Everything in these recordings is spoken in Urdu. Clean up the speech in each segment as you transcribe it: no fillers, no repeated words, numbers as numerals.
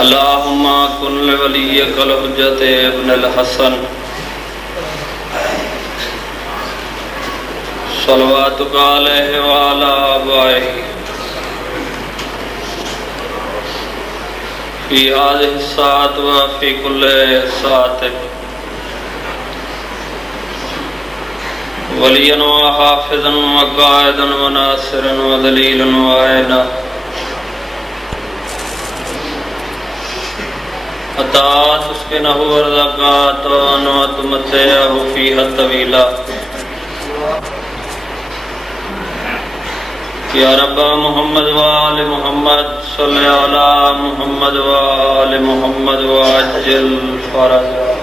اللهم كن لوليك الحجة ابن الحسن صلواتك عليه وعلى آبائه في هذه الساعة وفي كل ساعة وليا وحافظا وقائدا وناصرا ودليلا وعينا حتى تسكنه ورزقات وتمتعه فيها الطويلة يا رب محمد وآل محمد صل على محمد وآل محمد وعجل فرجا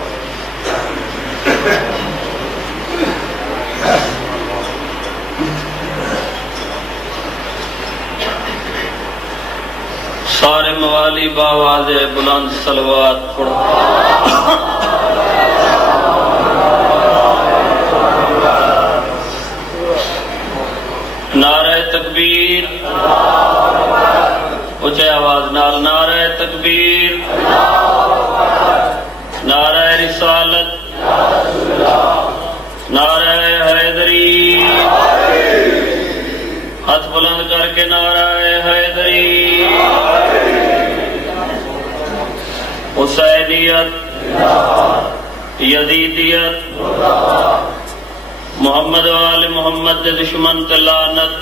سارے موالی باواز بلند صلوات پڑھو نعرہ تکبیر اونچے آواز نال نعرہ تکبیر نعرہ رسالت نعرہ حیدری ہاتھ بلند کر کے نعرہ حیدری حسینیت یزیدیت محمد وآل محمد دے دشمن تے لعنت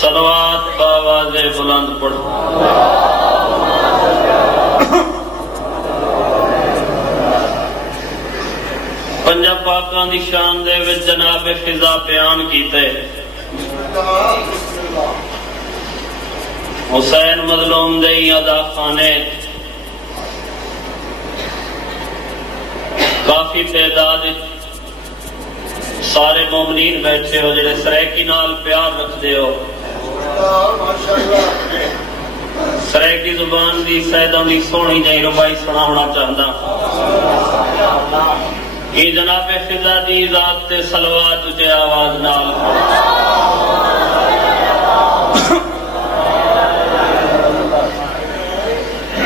صلوات باواز بلند پڑھو پنجا پاکاں دی شان دے وچ جناب فضا بیان کیتے حسین مظلوم دے ادا خانے کافی تعداد سارے مومنین بیٹھے ہو جڑے سریکی نال پیار رکھ دے ہو سریکی زبان دی سیدوں دی سونی جائی ربائی سنا ہونا چاہتا یہ جناب فضا دی ذات تے صلوات اچھے آواز نال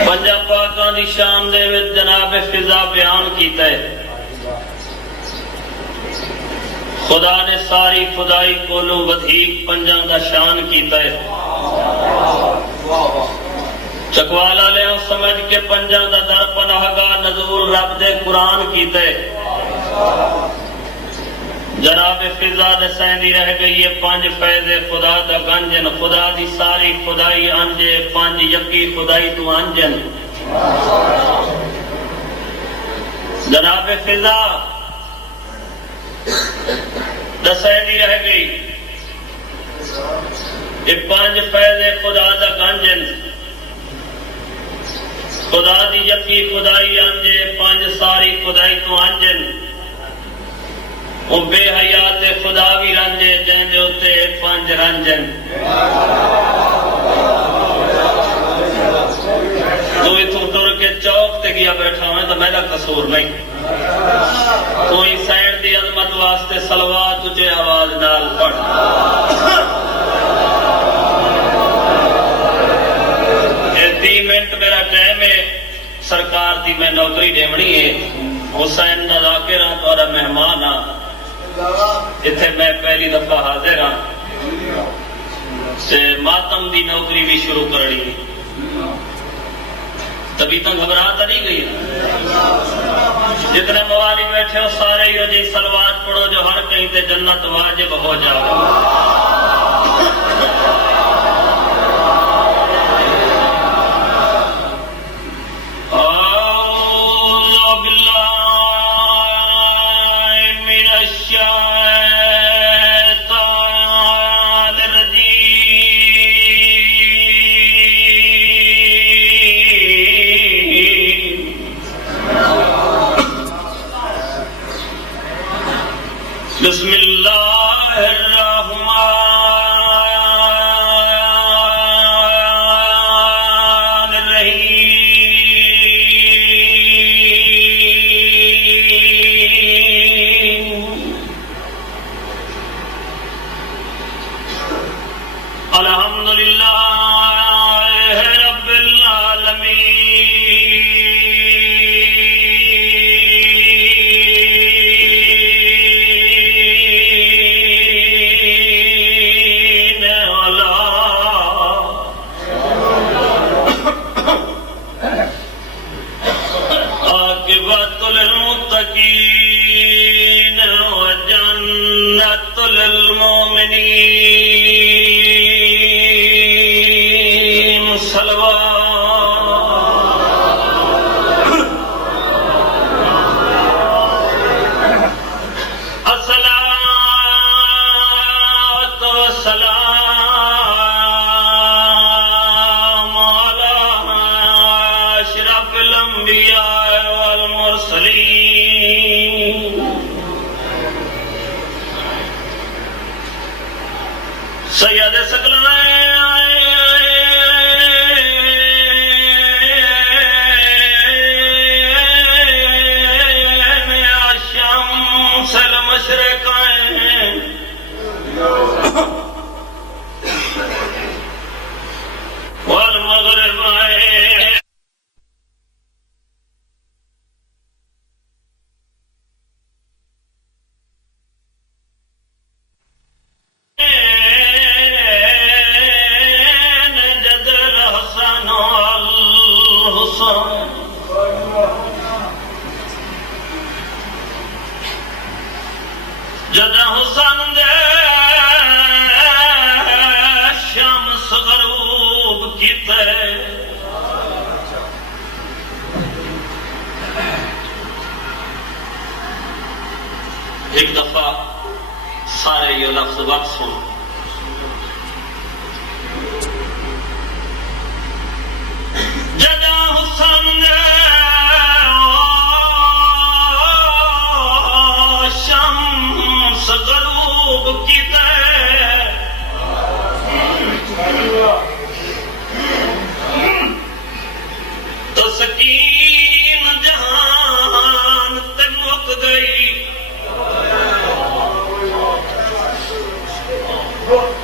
پنجا پاکاں دی شان دے وچ جناب فضا بیان کیتا ہے خدا نے ساری خدائی کولوں ودھیک پنجاں دا شان کیتا ہے چکوالا لے سمجھ کے پنجاں دا در پناہ گاہ نزول رب دے قرآن کیتا ہے جناب فضا دے سیندی رہ گئی ہے پانچ فیض خدا دا گنجن خدا دی ساری خدائی انجے پانچ یقی خدائی تو انجن جناب فضا دسینی رہ گئی یہ پانچ فیض خدا دا گنجن خدا دی یقی خدائی انجے پانچ ساری خدائی تو انجن وہ بے حیات خدا بھی رنجے جن دے اتے پانچ رنجن تو اتوں ٹر کے چوک تے گیا بیٹھا ہوں تو میرا قصور نہیں تو ہی سینڈ دی عظمت واسطے صلوات تجھے آواز نال پڑھ یہ 30 منٹ میرا ٹائم ہے سرکار دی میں نوکری ڈیمڑی ہے حسین دا ذاکر ہاں تو مہمان ہاں اتھے میں پہلی دفعہ حاضر ہاں سے ماتم دی نوکری بھی شروع کرنی تبھی تو گھبراہٹ نہیں گئی جتنے موالی بیٹھے ہو سارے ہی جی صلوات پڑھو جو ہر کہیں تے جنت واجب ہو جاؤ بسم اللہ الرحمن سلوى الصلاة والسلام على أشرف الأنبياء والمرسلين سید جدا حسن دے شمس غروب کیتے ایک دفعہ سارے یہ لفظ وقت سن جدا حسن دے شمس غروب کی تو سکین جہان تے مک گئی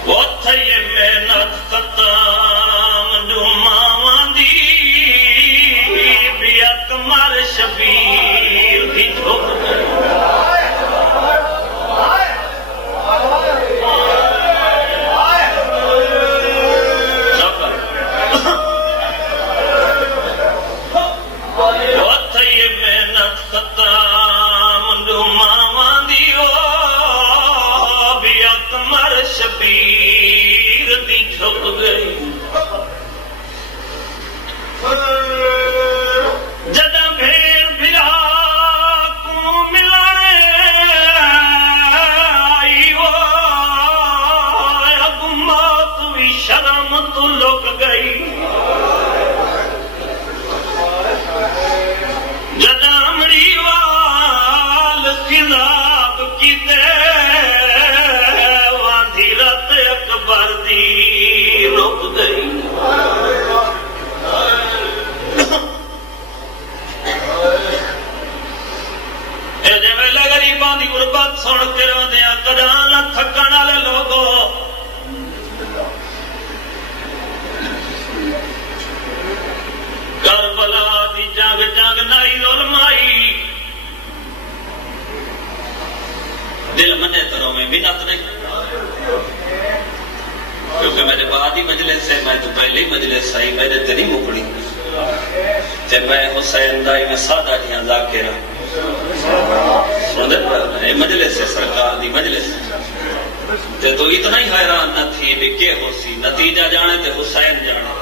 اوتھے یہ محنت ختم ڈوماواں دی بھی اکمل شبیر بھی جھک گئی شبیر دی جھک گئی جدا بھیڑ بھرا کو ملانے آئی ہو اب موت بھی شرم تو لک گئی جدا امری وال خلاب کی بردی رک گئی جی ویلے غریباں دی غربت سن کے روندیاں کداں نہ تھکن والے لوگوں کربلا دی جنگ جنگ نائی ظلمائی دل منے تروں میں منت نہیں کیونکہ میرے بعد ہی مجلس ہے میں تو پہلے ہی مجلس آئی میرے تے نہیں مکڑی جب میں حسین دائی میں سادہ جیاں ذاکرہ سندر پڑھنا مجلس ہے سرکار دی مجلس تے تو اتنا ہی حیران نہ تھی بھی کہ ہو سی نتیجہ جانے تے حسین جانے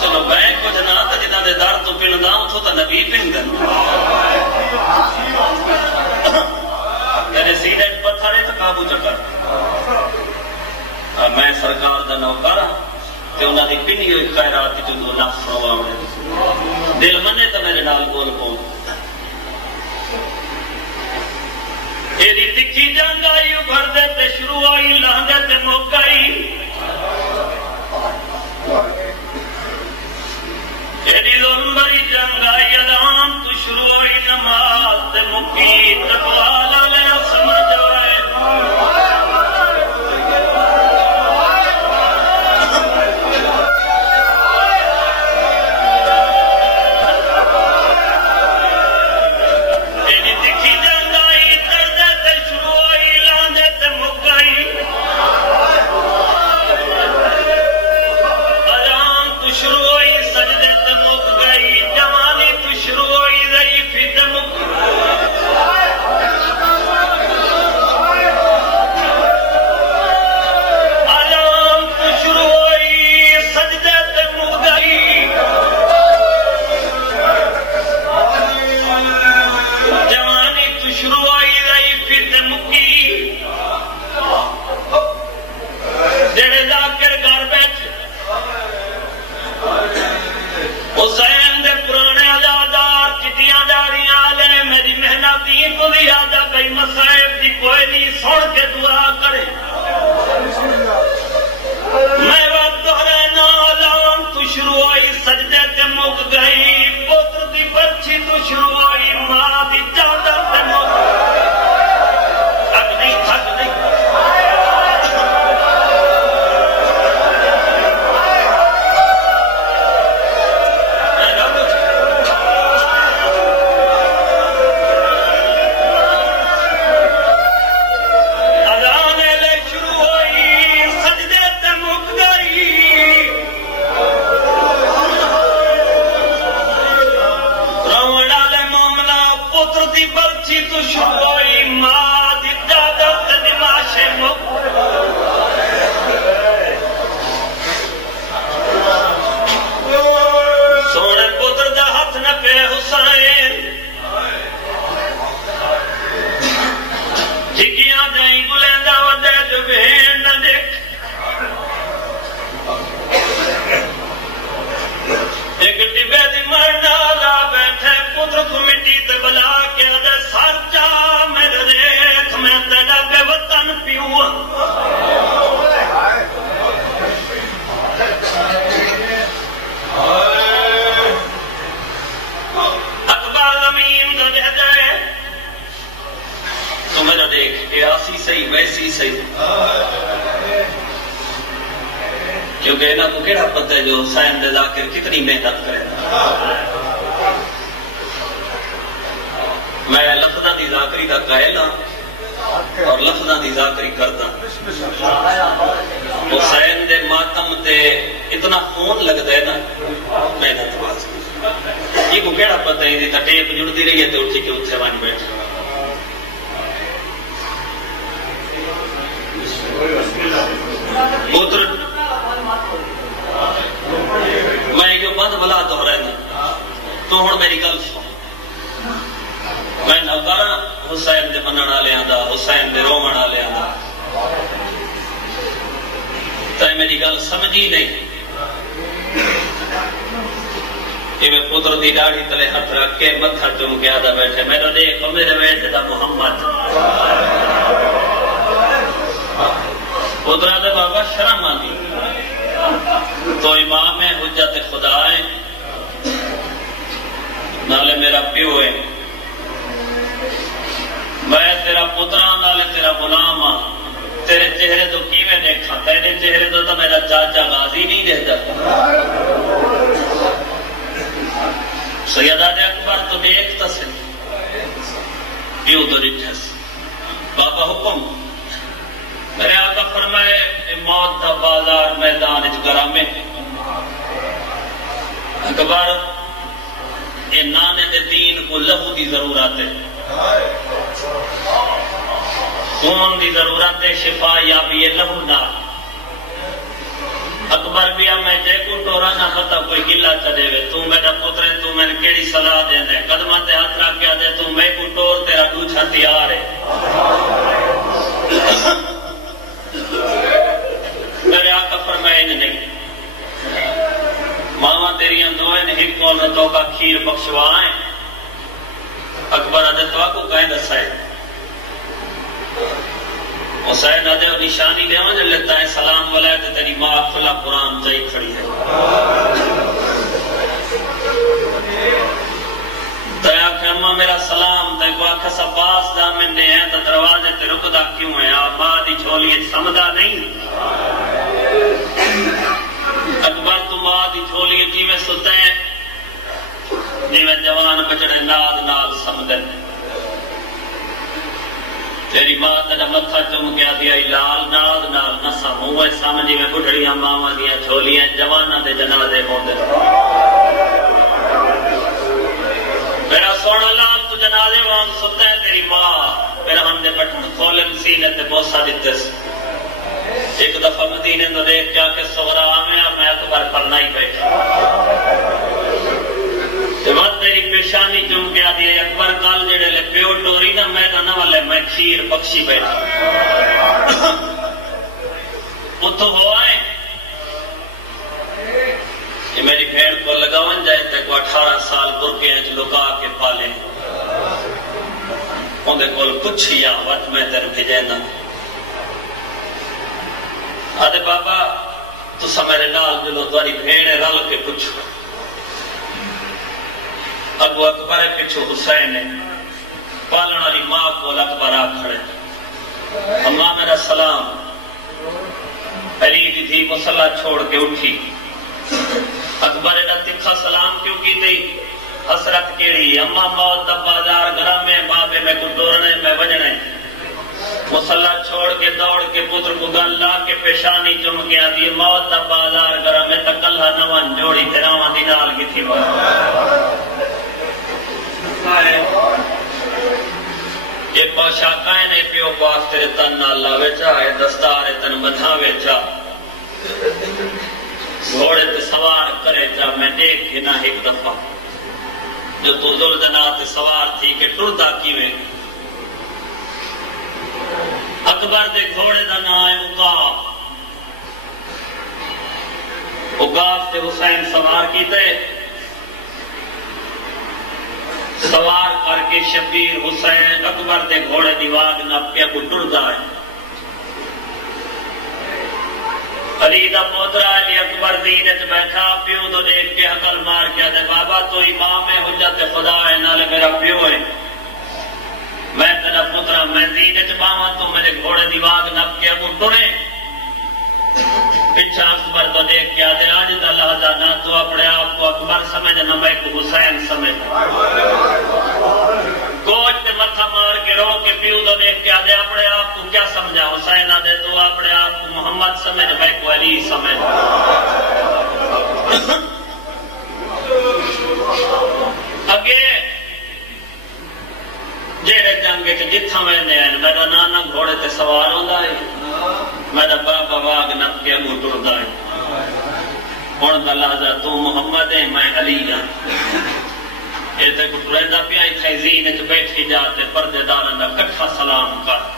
چلو میں کچھ نہ تا جنہ دے در تو پڑھنا اتھو تا نبی پڑھن میرے سینے پتھرے تو قابو چکر میں سرکار دا نوکر تے انہاں دی پنی ہوئی خیرات جو دو لفظ سنواونے دل منے تو میرے نال بول پون ایدی تکھی جنگ آئی ابھر دے تے شروع آئی لاندے تے مک گئی ایدی ظلم بری جنگ آئی اعلان تو شروع آئی نماز تے مکی تقوالا لے سمجھ آئے ایدی تکھی جنگ آئی تردے تے شروع آئی لاندے تے ایسی صحیح، کیونکہ انہوں کو کہڑا پتہ ہے جو حسین دے ذاکر کتنی محنت کرے. میں لفظاں دی ذاکری دا قائل ہاں اور لفظاں دی ذاکری کردا. حسین دے ماتم تے اتنا خون لگتا ہے نا محنت واسطے. یہ کو کہڑا پتہ ہے تے ٹیپ جڑتی رہی ہے تے اٹھی کے اتھے ون بیٹھ. پتر میں یہ بند بلا تو رہنا تو ہوں میری گل سن. میں نہ کرا حسین دے منن والےاں دا، حسین دے رومن والےاں دا. تے میری گل سمجھی نہیں کہ میں پتر دی داڑھی تلے ہاتھ رکھ کے متھا چوم کے آدھا بیٹھے میرا دیکھ میرے بیٹے دا محمد. پترا دے بابا شرم آتی تو امام حجت خدا ہے نالے میرا پیو ہے. میں تیرا پترا نالے تیرا غلام ہاں. تیرے چہرے تو کیویں دیکھا؟ تیرے چہرے تو میرا چاچا غازی نہیں دیکھتا. سیدہ دے اکبر تو دیکھتا سے پیو تو ڈٹھس. بابا حکم میرے آقا فرمائے موت دا بازار میدان اجگرہ میں اکبر یہ نانے دے دین کو لہو دی ضرورت ہے، خون دی ضرورت ہے، شفا یا بھی یہ لہو نہ. اکبر بھی میں جے کو ٹورا نہ پتا کوئی گلا چلے وے تو میرا پتر ہے تو میں نے کیڑی صلاح دینا ہے. قدمہ تے ہاتھ رکھ کے دے تو میں کو ٹور تیرا دوچھا تیار ہے. میرے آقا فرمائے نہیں ماما تیریاں دوئیں ایک کون رتوں کا کھیر بخشوائیں. اکبر آدھے تو آکو کہیں دسائے حسین آدھے اور نشانی دے جو لیتا ہے سلام والے تے تیری ماں کھلا قرآن چاہی کھڑی ہے. تو آکھے اماں میرا سلام تے کو آکھا سا باس دامن نے ہیں تو دروازے تے رکدہ کیوں ہے؟ آپ ماں دی چھولی سمدہ نہیں. اکبر تو ماں دی چھولی کی میں ستے ہیں جی میں جوان بچڑے ناد ناد سمدن. تیری ماں تیرا متھا چم گیا دیا لال ناد نال نہ سموے سمجھی میں بڑھڑیاں ماما دیا چھولیاں جوانا دے جنازے ہوندے. میرا سونا لال تو جنازے وان ستے ہیں. تیری ماں میرا ہم دے بٹن کھولن سینے تے بوسا دیتے سے. ایک دفعہ مدینے تو دیکھ کیا کہ سغرا میں اکبر پڑھنا ہی بیٹھا. جب تیری پیشانی چم گیا دیا اکبر کال جڑے لے پیو ٹوری نا میں نہ والے میں کھیر بخشی بیٹھا. اتو ہوائے یہ میری بھیڑ کو لگاون جائے تے کو 18 سال برکے ہیں لکا کے پالے اندے کول کچھ یا وقت میں تیر بھیجے نا. آدھے بابا تو سا میرے نال جلو دواری بھیڑے رل کے پچھو. ابو اکبر پچھو حسین ہے پالن والی ماں کو اکبر آ کھڑے. اماں میرا سلام. علی کی تھی مسلح چھوڑ کے اٹھی. اکبر ایڈا تکھا سلام کیوں کی تھی؟ حسرت کیڑی اماں موت دا بازار گرام میں بابے میں کو دورنے میں وجنے. مسلح چھوڑ کے دوڑ کے پتر کو گل لا کے پیشانی چم گیا دی موت دا بازار گرام میں تکلہ نوان جوڑی تراوان دی نال کی تھی. یہ پوشاکائیں نے پیو پاک تیرے تن نالا ویچا ہے دستار تن بدھا ویچا گھوڑے تے سوار کرے جا. میں دیکھ کے نہ ایک دفعہ جو تو ذوالجنا تے سوار تھی کہ ٹردا کیویں. اکبر دے گھوڑے دا نام ہے عقاب. عقاب تے حسین سوار کیتے سوار کر کے شبیر حسین اکبر دے گھوڑے دی واگ نہ پیا کو ٹردا ہے. علی دا پوترا علی اکبر دین وچ بیٹھا پیو تو دیکھ کے عقل مار کے دے بابا تو امام حجت خدا ہے نالے میرا پیو ہے. میں تیرا پترا میں دین چ باواں تو میرے گھوڑے دی واگ نپ کے ابو ٹرے پچھا اکبر تو دیکھ کے آدھے آج دا لحظہ نہ تو اپنے آپ کو اکبر سمجھ نہ میں کو حسین سمجھ کوچ تے متھا مار کے رو کے پیو تو دیکھ کے آدھے اپنے آپ کو کیا سمجھا حسین آدھے تو اپنے آپ کو محمد سمجھ میں کو علی سمجھ اگے جیڑے جنگ جتھاں ویندے ہیں میرا نانا گھوڑے تے سوار ہوندا ہے میرا بابا واگ نپ کے اگوں ٹردا ہے ہن دا لحظہ تو محمد ہے میں علی ہاں اے تے کو ٹردا پیا ایتھے زین وچ بیٹھی جاتے پردے داراں دا کٹھا سلام کر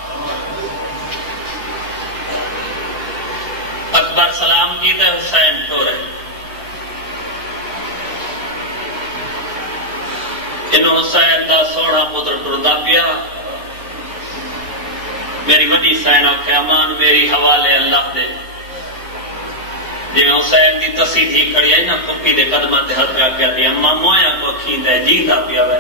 اکبر سلام کیتے حسین ٹورے انہوں حسین دا سونا پتر ٹردا پیا میری وڈی سین آکھے امان میری حوالے اللہ دے جی حسین دی تسی تھی کھڑی ہے نا پپی دے قدمہ تے ہاتھ رکھ گیا دی اما مویا کو کھیندا ہے جیندا پیا وے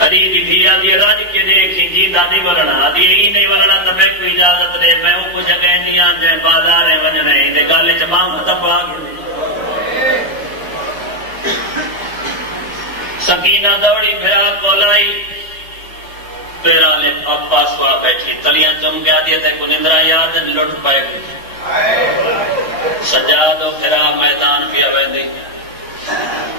علی دی دھیا دی راج کے دیکھی جیندا نہیں ولنا ادی ای نہیں ولنا تے میں کو اجازت دے میں او کو جگہ نہیں آندے بازار ونجنے تے گل چ باں دبا گئے سکینہ دوڑی بھرا کو لائی پیرا لے پاس وا بیٹھی تلیاں چم گیا دیے تے کو نندرا یاد لٹ پائے گئی سجاد و پھرا میدان پیا ویندی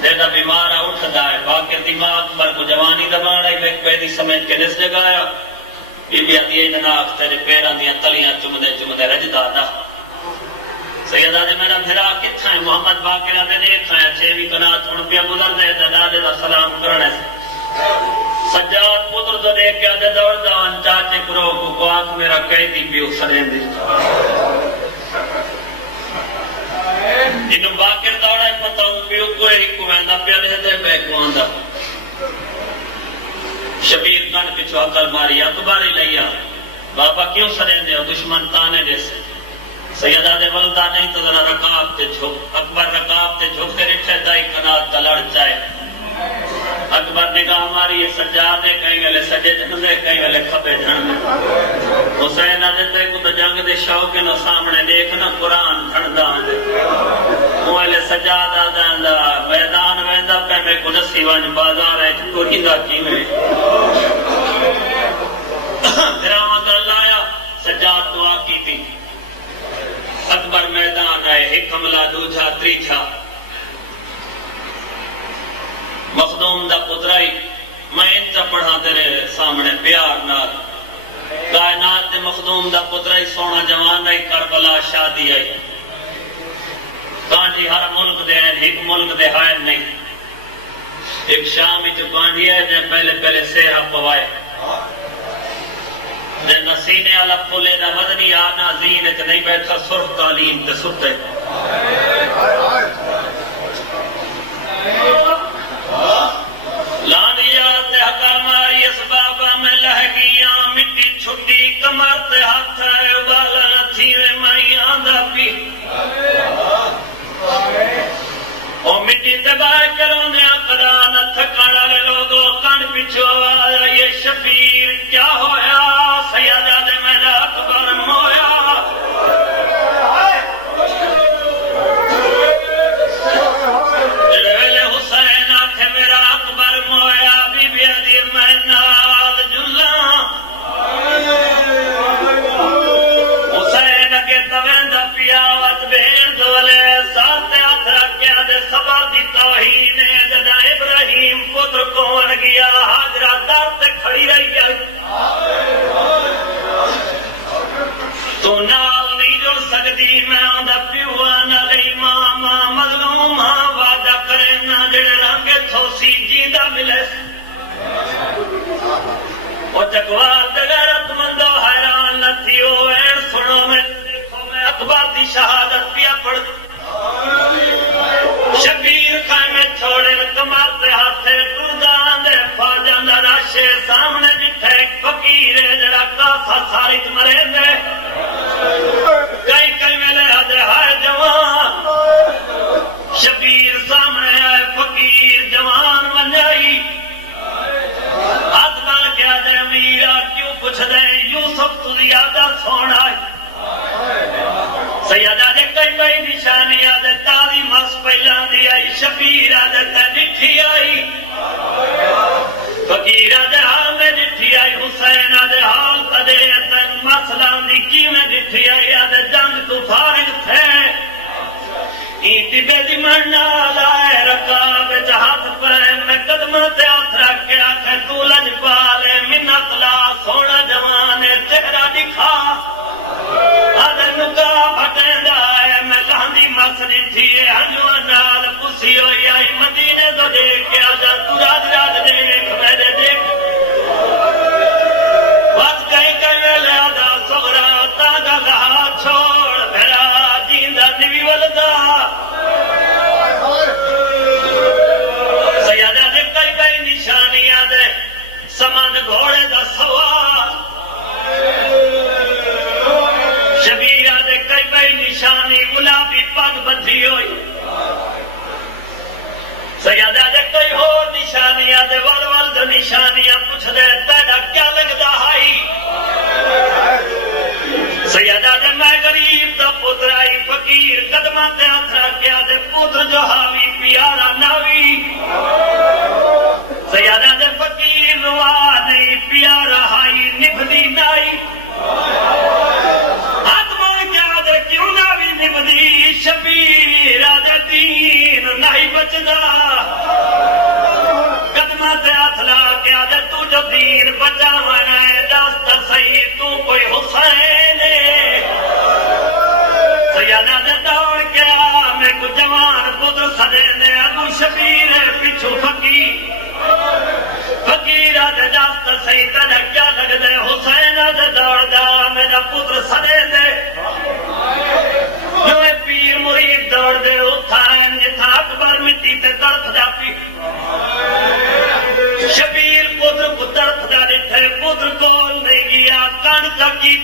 دینا بیمارا اٹھدا ہے باقی دماغ پر کو جوانی دباڑی بیک پیدی سمیت کے نس جگایا بی بی آدھی نناخ تیرے پیران دیا تلیاں چمدے رجدا دا سیدہ دے میرا بھرا کتھا ہے محمد باقرہ دے دیکھا ہے چھوی کنات ہون پیا گزر دے دادے دا سلام کرنے سجاد پتر تو دیکھ کے آدھے دوڑ دا ان چاچے کرو کو آنکھ میرا قیدی پیو سرین دی جنہوں باقر دوڑا ہے پتہ ہوں پیو کوئی کو ویندہ پیا دے دے بے کو آندہ شبیر کان پچھو عقل ماری اکباری لیا بابا کیوں سرین دے دشمن تانے جیسے سیدہ دے ولدہ نہیں تو ذرا رکاب تے جھک اکبر رکاب تے جھک تے رٹھے دائی کنات دلڑ جائے اکبر نگاہ ہماری یہ سجادے کہیں گلے سجے جھندے کہیں گلے کھپے جھندے حسین آدھتے کو تو جنگ دے شوق نہ سامنے دیکھنا قرآن جھندہ دے موہلے سجادہ داندہ میدان ویندہ پہ میں کو نسی وانج بازار ہے جو ہندہ کی میں درامت اللہ آیا سجاد دعا کی تھی اکبر میدان آئے ایک حملہ دوجھا تریجھا مخدوم دا پترائی میں انتا پڑھا تیرے سامنے پیار نال کائنات دے مخدوم دا پترائی سونا جوان آئی کربلا شادی آئی کانجی ہر ملک دے ہیں ایک ملک دے ہائن نہیں ایک شامی جو کانجی ہے جن پہلے سیرہ پوائے جن نسینے علا پھولے دا مدنی آنا زینت نہیں بیٹھا سرخ تعلیم تے ستے لانیات حقر ماری اسبابہ میں لہگیاں مٹی چھٹی کمر تے ہاتھ ہے بالا تھیوے مائی آندھا پی او مٹی تباہ کرونے اقران تھکانا لے لوگوں کان پچھو آیا یہ شبیر کیا ہویا سیادہ دے میرا اکبر مویا ویلے حسین آکھے میرا اکبر مویا بی بی ادھی میں نال جلان حسین اگے تویندہ پیاوت بھیر دولے ساتھ ہاتھ رکھیا دے صبر دی توہین جدا ابراہیم پتر کون گیا حاجرہ در تے کھڑی رہی ہے تو نال نہیں جڑ سکتی میں آندہ پیوانا لئی ماما مظلوم ہاں وعدہ کرے نا جڑے رنگے تھوسی جیدہ ملے او چکوار دغیرت مندو حیران لتھیو ایر سنو میں دیکھو میں اکبر دی شہادت پیا پڑھ شبیر خیمے چھوڑے کمر تے ہاتھے ٹردان دے فاجان دا راشے سامنے جتھے ایک فقیر ہے جڑا کاسا ساری مرے دے کئی ویلے ہدے ہائے جوان شبیر سامنے آئے فقیر جوان ونجائی ڈٹھی آئی فقیرہ دے حال میں ڈٹھی آئی حسین دے حال تدے تن مسئلہ دی کی میں ڈٹھی آئی آدھے جنگ تو فارغ تھے اینٹی بے دی مرنا لائے رکاب جہات پہ میں قدمہ تے ہاتھ رکھ کے آکھے تو لج پالے منت لا سونا جوانے چہرہ دکھا آدھے نکا پھٹیندا ہے میں لہندی مسجد تھی ہنجو نال پسی ہوئی آئی مدینے تو دیکھ کے آجا تو راج راج دیکھ میرے دیکھ بات کہیں کہیں لے آدھا سغرا تاگا لہا چھوڑ بھرا جیندہ نوی ولدہ سیادہ دے کئی کئی نشانیاں دے سمند گھوڑے دا سوار شبیرہ دے کئی کئی نشانی گلابی پگ بدھی ہوئی سیادہ دے کئی ہو نشانیاں دے ول دے نشانیاں پوچھ دے تیرا کیا لگدا ہائی سیادہ دے میں غریب دا پتر آئی فقیر قدمہ تے آتھرا کیا دے پتر جو حاوی پیارا ناوی سیادہ دے فقیر روا نہیں پیارا ہائی نبھدی نائی ہاتھ موڑ کیا دے کیوں ناوی نبھدی شبیر آدھا دین نہیں بچدا قدمہ تے آتھرا کیا دے تو جو دین بچا منا ہے داستر صحیح تو کوئی حسین ہے سیادہ دے دوڑ کے میں کو جوان پتر سدے نے ابو شبیر پیچھو فقیر دے داستر صحیح تجھا کیا لگ دے حسین دے دوڑ دا میرا پتر سدے دے جو پیر مرید دوڑ دے اتھائیں جتھا اکبر مٹی تے تڑپ دا پی شبیر پتر کو تڑپ دا ڈٹھے پتر کول نہیں گیا کان تکی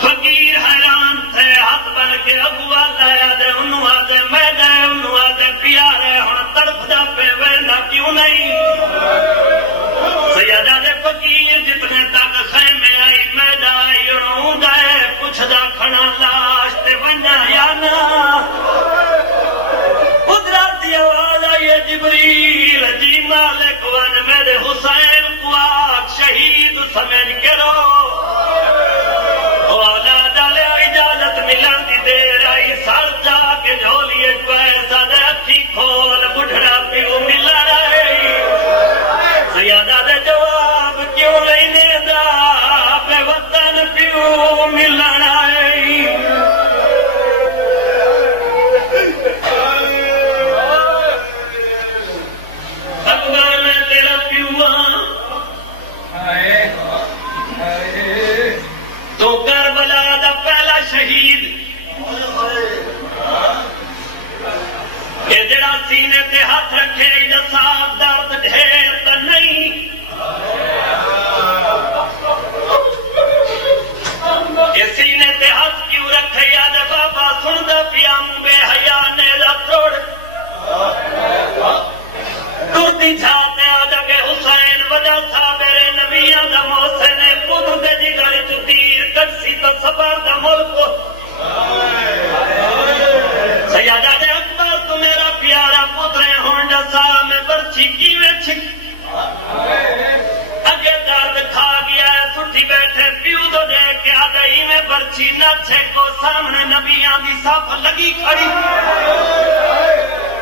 فقیر حیران تھے ہاتھ بن کے اگوا لایا دے انہوں آدھے میں دے انہوں آدھے پیارے ہن تڑپ دا پہ وینا کیوں نہیں سیادہ دے فقیر جتنے تک خیمے آئی میں دائی انہوں دے پوچھ دا کھنا لاش تے ونیا یا نا قدرت دی آواز آئی جبریل جی مالک ون میرے حسین کو آگ شہید سمجھ کے رو اولاد آلے اجازت ملن دی دیر آئی سر جا کے جھولیے پیسہ دے اکھی کھول بڑھڑا پیو ملا رہی سیادہ دے جواب کیوں لینے دا بے وطن پیو ملا رہی اکبر میں تیرا پیو تو کربلا دا پہلا شہید یہ جڑا سینے تے ہاتھ رکھے دا صاف درد ڈھیر تا نہیں یہ سینے تے ہاتھ کیوں رکھے یا دے بابا سن دا پیام بے حیا نے دا توڑ ٹوٹی جھاتے آجا کے حسین وجہ تھا میرے نبیاں دا محسن پتر دے جگر جو تیر کسی تو صبر دا ملک سیادہ دے اکبر تو میرا پیارا پتر ہونڈا سا میں برچی کی ویچ اگے درد کھا گیا ہے سٹھی بیٹھے پیو تو دے کے آگئی میں برچی نہ چھکو سامنے نبیاں دی صف لگی کھڑی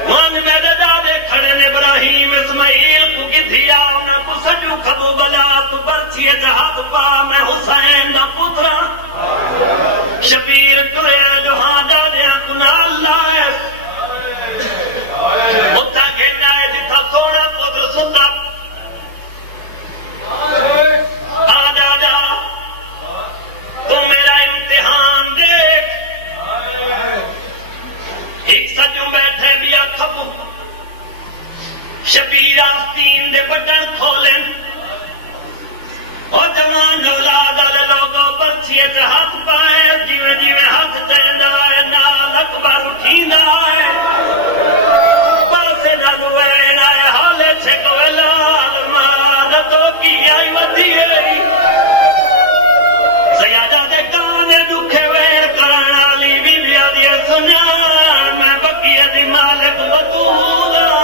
مان میرے دادے کھڑے نے ابراہیم اسماعیل کو کدھیا انہیں کو سجو کھبو بلا تو برچی جہاد پا میں حسین دا پترا شبیر کرے جو ہاں دادیاں کنا اللہ ہے اتھا گھنٹا ہے جتھا سونا پتر ستا آجا جا تو میرا امتحان دیکھ ایک سجو بیٹھے بیا کھبو شبیر آستین دے بٹن کھولیں اور جوان اولاد آلے لوگوں برچیے سے ہاتھ پائے جیوے جیوے ہاتھ چہندہ ہے نال اکبر اٹھیندہ ہے پاسے نگوین آئے حالے چھکوے لال مادتوں کی آئی ودھی ہے سیادہ دے کانے دکھے ویر کرانا لی بی بیا دیے سنیان میں بکیے دی مالک بطولا